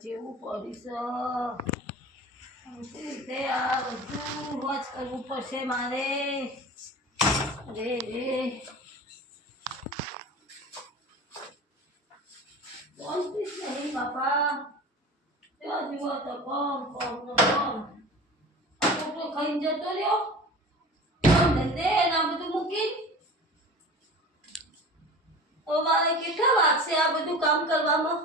જેવું પડીશ રીતે આ બધું રોજ કરવું પડશે મારે. અરે રે બોલતી જ નહીં બાપા. ત્યાં જુઓ તો કોમ નો કોમ. તો ખાઈને જતો રહ્યો ધંધે આ બધું મૂકી. તો મારે કેટલા વાગશે આ બધું કામ કરવામાં?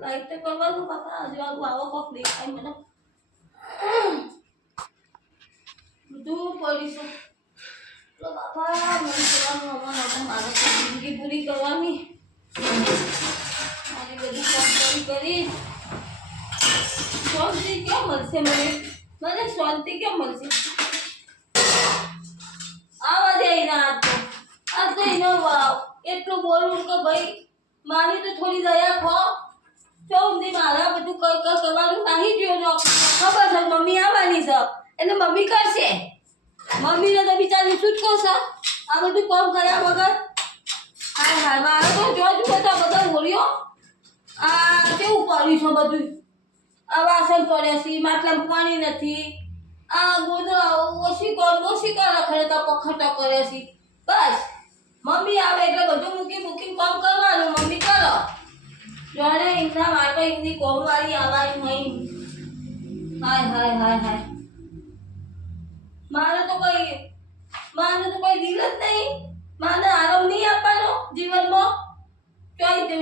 લાઈટ તો કરવાનું બાપા. હજુ આવો કોક દેખાય મને. બધું પડીશું તો બાપા. મને કરવાનું મારે જિંદગી પૂરી કરવાની. મારી બધી કામ કરી શાંતિ ક્યાં મળશે મને? મને શાંતિ ક્યાં મળશે? આવા દે એના હાથ તો એનો એટલું બોલું કે ભાઈ મારી તો થોડી દયા ખો. ચોથી મારા બધું કરવાનું નહીં જોયો. ખબર છે મમ્મી આવવાની છે એટલે મમ્મી કરશે. મમ્મીને તો બિચારી છૂટકો છે આ બધું કામ કર્યા વગર. હા હા મારે તો જોજુ બધા બોલ્યો. આ કેવું કર્યું છે બધું. આ વાસણ પડ્યા છે, માટલામાં પાણી નથી. આ ગોદડા ઓછી રખડે તો પખડતા કરે છે. બસ મમ્મી આવે એટલે બધું મૂકી કામ કરવાનું. મમ્મી કરો જોડે એમના માટે એમની કોમવાળી આવવાની નહીં. હાય હાય હાય હાય મારે તો કોઈ દિલ જ નહીં. મારે આરામ નહીં આપવાનો જીવનમાં.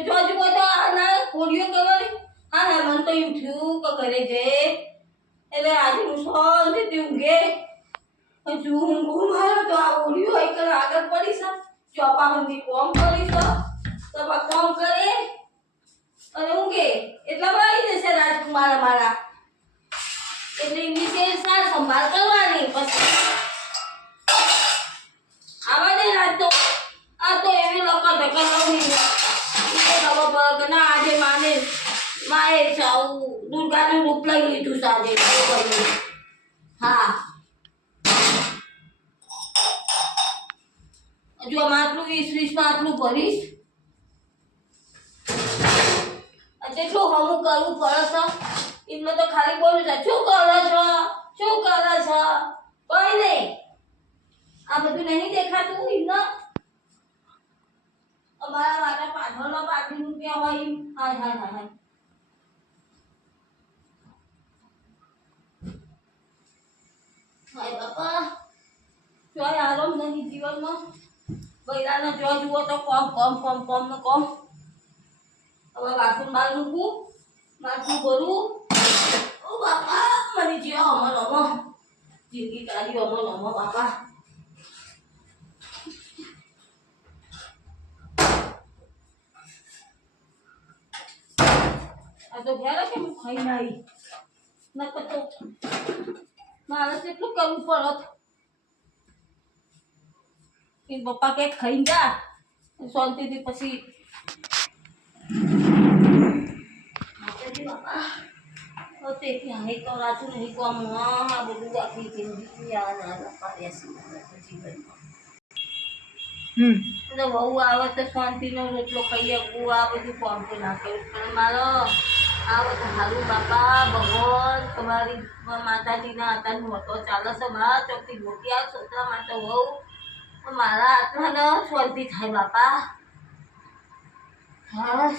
જોજુ બધો આના કોળીઓ કરવાની. હા હા મને તો એમ થયું કે ઘરે જઈ એટલે આજે હું શાંતિથી ઊંઘે. હજુ ઊંઘું મારો તો આ ઓળીઓ આગળ પડી છે. ચોપા ઊંઘી કોમ કરી છે તો કોમ કરે અને ઊંઘે એટલા વાળી જશે રાજકુમાર મારા. એટલે એમની તે સાર સંભાળ કરવાની. પછી આવા દે રાત તો આ તો એવી લકર ધકર રહી ખબર પડે કે ના આજે માએ દુર્ગાનું રૂપ લઈ લીધું સાજે. હા હજુ આમ આટલું 20-20 માં આટલું ભરીશ. જેટલું હમું કરવું પડે છે એમને તો ખાલી બોલું છે શું કરે છે કોઈ નહીં. આ બધું નહીં દેખાતું એમને. અમારા માટે પાછળનો પાછી રૂપિયા હોય. હાય હાય હાય હાય હાય બાપા. જોઈ આરામ નહીં જીવનમાં. બૈરાને જો જુઓ તો કોમ. હવે વાસણ બાર મૂકવું, માટલું ભરવું. ઓ બાપા મરી ગયો અમો જિંદગી કાઢી અમો બાપા. આ તો ઘેર કે હું ખાઈને આવી નકર તો મારે કેટલું કરવું પડત. કે પપ્પા કે ખાઈને જા શાંતિથી પછી બાપા તેથી અહીં તો રાતું નહીં કોમ. આ બધું આખી જિંદગી આના પાડ્યા જીવનમાં. એટલે વહુ આવે તો શાંતિનો રોટલો ખાઈ શકું. આ બધું કોમ તો ના કરવું પણ મારો આવે તો સારું બાપા. ભગવાન તમારી માતાજીના હાથાનું મોટો ચાલે છે. મારા ચોકથી મોટી આ છોકરા માટે વહુ મારા હાથમાં શાંતિ થાય બાપા. હા